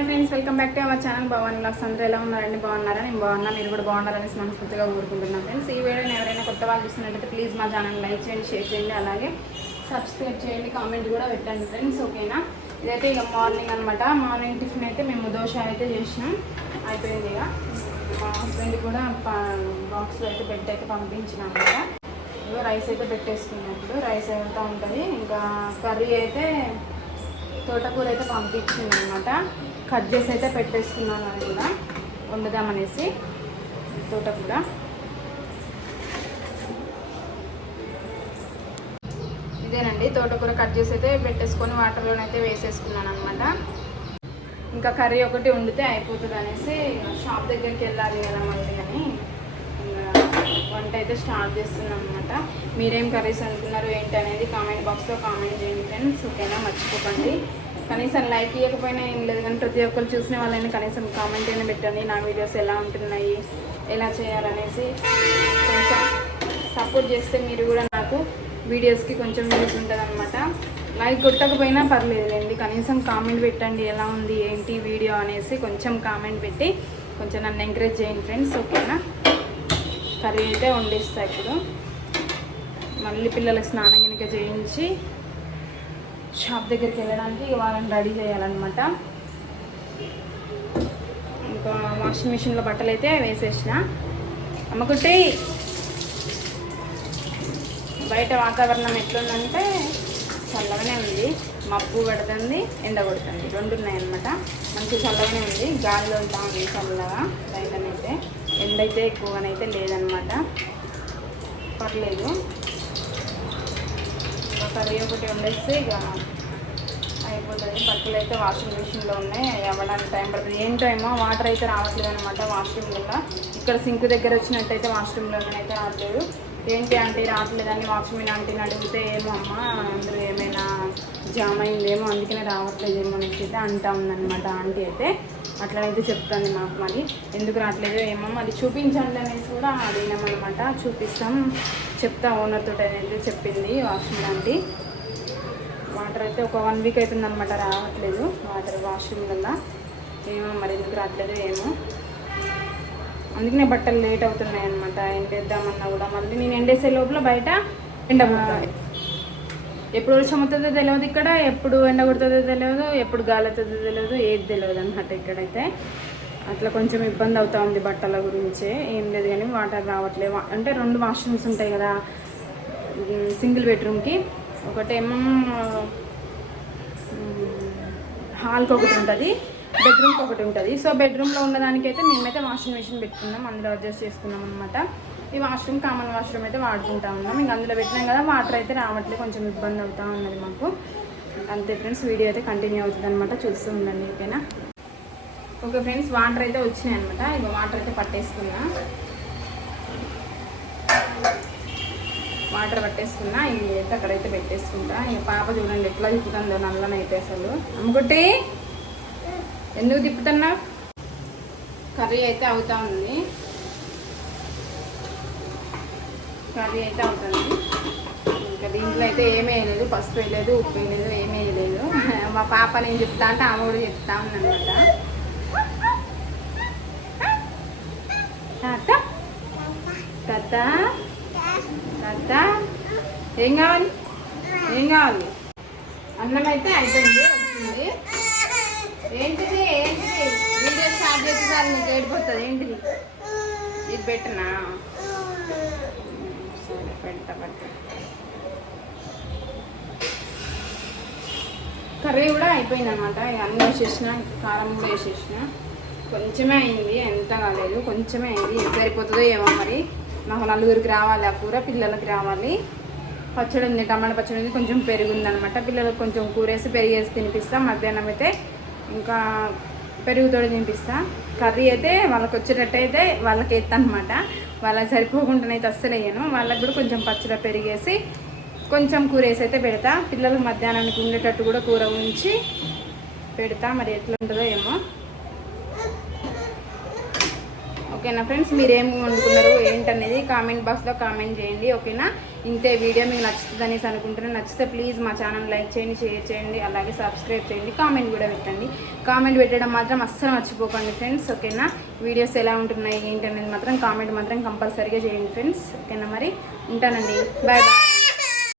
Hi friends welcome back to our channel. Bhavan blogs అందరూ ఎలా ఉన్నారండి? బాగున్నారా? నేను బాగున్నా మీరు కూడా బాగుండాలని మనస్ఫూర్తిగా కోరుకుంటున్నాను ఫ్రెండ్స్. ఈ వీడియోని ఎవరైనా కొత్త వాళ్ళు చూస్తున్నట్టయితే ప్లీజ్ మా ఛానల్ లైక్ చేయండి షేర్ చేయండి అలాగే సబ్స్క్రైబ్ చేయండి కామెంట్ కూడా పెట్టండి ఫ్రెండ్స్ ఓకేనా ఇదైతే ఇక మార్నింగ్ అనమాట మార్నింగ్ టిఫిన్ అయితే మేము దోశ అయితే చేసినాం. అయిపోయింది ఇక. మా హస్బెండ్ కూడా బాక్స్లో అయితే బెడ్ అయితే పంపించినాం అనమాట ఇగో రైస్ అయితే పెట్టేసుకున్నప్పుడు రైస్ అవుతూ ఉంటుంది. ఇంకా కర్రీ అయితే తోటకూర అయితే పంపించింది అనమాట కట్ చేసి అయితే పెట్టేసుకున్నాను అది కూడా వండుదామనేసి తోటకూర ఇదేనండి తోటకూర కట్ చేసి అయితే పెట్టేసుకొని వాటర్లోనైతే వేసేసుకున్నాను అనమాట ఇంకా కర్రీ ఒకటి వండితే అయిపోతుంది అనేసి షాప్ దగ్గరికి వెళ్ళాలి కదా మళ్ళీ అని వంట అయితే స్టార్ట్ చేస్తున్నాం అనమాట మీరేం కర్రీస్ అనుకున్నారు ఏంటి అనేది కామెంట్ బాక్స్లో కామెంట్ చేయండి ఫ్రెండ్స్ ఓకేనా? మర్చిపోకండి. కనీసం లైక్ ఇవ్వకపోయినా ఏం లేదు కానీ ప్రతి ఒక్కరు చూసిన వాళ్ళైనా కనీసం కామెంట్ అయినా పెట్టండి. నా వీడియోస్ ఎలా ఉంటున్నాయి ఎలా చేయాలనేసి కొంచెం సపోర్ట్ చేస్తే మీరు కూడా నాకు వీడియోస్కి కొంచెం యూజ్ ఉంటుంది అనమాట లైక్ కొట్టకపోయినా పర్లేదులేండి కనీసం కామెంట్ పెట్టండి ఎలా ఉంది ఏంటి వీడియో అనేసి కొంచెం కామెంట్ పెట్టి కొంచెం నన్ను ఎంకరేజ్ చేయండి ఫ్రెండ్స్ ఓకేనా? కర్రీ అయితే వండిస్తా ఇప్పుడు. మళ్ళీ పిల్లలకు స్నానం కనుక చేయించి షాప్ దగ్గరికి వెళ్ళడానికి వాళ్ళని రెడీ చేయాలన్నమాట. ఇంకా వాషింగ్ మిషన్లో బట్టలు అయితే వేసేసిన. అమ్మకుంటే బయట వాతావరణం ఎట్లుందంటే చల్లగానే ఉంది. మబ్బు పెడుతుంది ఎండ కొడుతుంది. రెండు ఉన్నాయన్నమాట. మంచి చల్లగానే ఉంది. గాలిలో ఉంటా ఉంది చల్లగా. బయటనైతే ఎండ అయితే ఎక్కువగానైతే లేదనమాట పర్లేదు. కర్రీ ఒకటి వండేస్తే ఇక అయిపోతుంది. బట్టలు అయితే వాషింగ్ మిషన్లో ఉన్నాయి. అవ్వడానికి టైం పడుతుంది. ఏం టైమో? వాటర్ అయితే రావట్లేదు అనమాట వాష్రూమ్లో ఇక్కడ సింక్ దగ్గర వచ్చినట్టయితే వాష్రూమ్లోనైతే రావట్లేదు. ఏంటి అంటే రావట్లేదని వాచ్మెన్ ఆంటీని అడిగితే ఏమో అమ్మ అందులో ఏమైనా జామ్ అయిందేమో అందుకనే రావట్లేదేమో అనేసి అయితే అంటా ఉందన్నమాట ఆంటీ అయితే. అట్లనైతే చెప్తుంది మాకు మరి. ఎందుకు రావట్లేదు ఏమో మరి చూపించండి అనేసి కూడా అడిగినామన్నమాట. చూపిస్తాం. చెప్తా ఓనర్ తోటి అనేది చెప్పింది వాష్రూమ్ ఆంటీ వాటర్ అయితే ఒక వన్ వీక్ అవుతుంది అనమాట రావట్లేదు వాటర్ వాష్రూమ్ వల్ల. ఏమో మరి ఎందుకు రావట్లేదు ఏమో. అందుకనే బట్టలు లేట్ అవుతున్నాయి అనమాట ఎండేద్దామన్నా కూడా. మళ్ళీ నేను ఎండేసే లోపల బయట ఎండ ఎప్పుడు వర్షం అవుతుందో తెలియదు ఇక్కడ ఎప్పుడు ఎండ కొడుతుందో తెలియదు ఎప్పుడు గాలి అవుతుందో తెలియదు ఏది తెలియదు అనమాట ఇక్కడైతే. అట్లా కొంచెం ఇబ్బంది అవుతా ఉంది బట్టల గురించే. ఏం లేదు కానీ వాటర్ రావట్లేదు. వా- అంటే రెండు వాష్రూమ్స్ ఉంటాయి కదా సింగిల్ బెడ్రూమ్కి. ఒకటేమో హాల్కి ఒకటి ఉంటుంది బెడ్రూమ్కి ఒకటి ఉంటుంది. సో బెడ్రూమ్లో ఉన్నదానికైతే మేమైతే వాషింగ్ మెషిన్ పెట్టుకున్నాం అందులో అడ్జస్ట్ చేసుకున్నాం అనమాట ఈ వాష్రూమ్ కామన్ వాష్రూమ్ అయితే వాడుకుంటా ఉన్నాం. ఇంకా అందులో పెట్టినాం కదా వాటర్ అయితే రావట్లేదు కొంచెం ఇబ్బంది అవుతూ ఉన్నది మాకు. అంతే ఫ్రెండ్స్ వీడియో అయితే కంటిన్యూ అవుతుంది అనమాట చూస్తూ ఉండండి ఓకేనా? ఓకే ఫ్రెండ్స్ వాటర్ అయితే వచ్చినాయి అనమాట ఇక వాటర్ అయితే పట్టేసుకున్నా. వాటర్ పట్టేసుకున్నా ఇవి అయితే అక్కడైతే పెట్టేసుకుంటా. ఇక పాప చూడండి ఎట్లా తిప్పుతుందో నల్లనైతే అసలు. అమ్ముకుంటే ఎందుకు తిప్పుతున్నా కర్రీ అయితే అవుతా ఉంది. కర్రీ అయితే అవుతుంది ఇంకా దీంట్లో అయితే ఏమీ వేయలేదు. పసుపు వేయలేదు ఉప్పు వేయలేదు ఏమీ వేయలేదు. మా పాప నేను చెప్తా అంటే ఆమె కూడా చెప్తా ఉందన్నమాట. తాత. తాత. తాత. ఏం కావాలి? ఏం కావాలి? అన్నం అయితే అయిపోయింది వచ్చింది. ఏంటిది? ఏంటిది? వీడియో స్టార్ట్ చేసేసారి నీకు ఏడిపోతుంది ఏంటిది? ఇది పెట్టనా? సరే పెడతా పెడతా. కర్రీ కూడా అయిపోయింది అనమాట అన్నం అన్నీ వేసేసిన కారం కూడా వేసేసిన. కొంచెమే అయింది ఎంత కాలేదు కొంచెమే అయింది ఎంత సరిపోతుందో ఏమో మరి. నాకు నలుగురికి రావాలి ఆ కూర పిల్లలకి రావాలి. పచ్చడి ఉంది టమాటా పచ్చడి ఉంది కొంచెం పెరుగు ఉందన్నమాట పిల్లలకు కొంచెం కూరేసి పెరిగేసి తినిపిస్తా. మధ్యాహ్నం అయితే ఇంకా పెరుగుతో తినిపిస్తా. కర్రీ అయితే వాళ్ళకి వచ్చేటట్టు అయితే వాళ్ళకి ఎత్తనమాట. వాళ్ళకి సరిపోకుండా సరిపోకుండానైతే అస్సలు వేయను. వాళ్ళకి కూడా కొంచెం పచ్చడి పెరిగేసి కొంచెం కూర వేసి అయితే పెడతా. పిల్లలకు మధ్యాహ్నానికి ఉండేటట్టు కూడా కూర ఉంచి పెడతా. మరి ఎట్లా ఉంటుందో ఏమో. ఓకేనా ఫ్రెండ్స్? మీరేం వండుకున్నారు ఏంటనేది కామెంట్ బాక్స్లో కామెంట్ చేయండి ఓకేనా? ఇంతే వీడియో మీకు నచ్చుతుంది అనేసి అనుకుంటున్నాను. నచ్చితే ప్లీజ్ మా ఛానల్ లైక్ చేయండి షేర్ చేయండి అలాగే సబ్స్క్రైబ్ చేయండి కామెంట్ కూడా పెట్టండి. కామెంట్ పెట్టడం మాత్రం అస్సలు మర్చిపోకండి ఫ్రెండ్స్ ఓకేనా? వీడియోస్ ఎలా ఉంటున్నాయి ఏంటి అనేది మాత్రం కామెంట్ మాత్రం కంపల్సరీగా చేయండి ఫ్రెండ్స్ ఓకేనా మరి? ఉంటానండి. Bye bye.